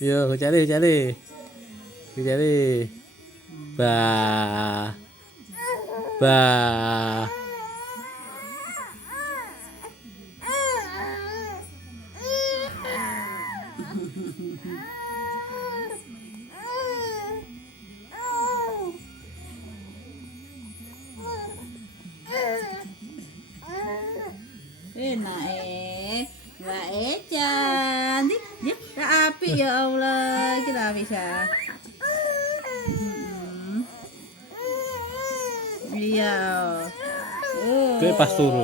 Yo, cari, cari. Cari. Bah. Bah. Naik, Mbak cantik, ya, api ya Allah, kita bisa. Iya. Itu pas turun.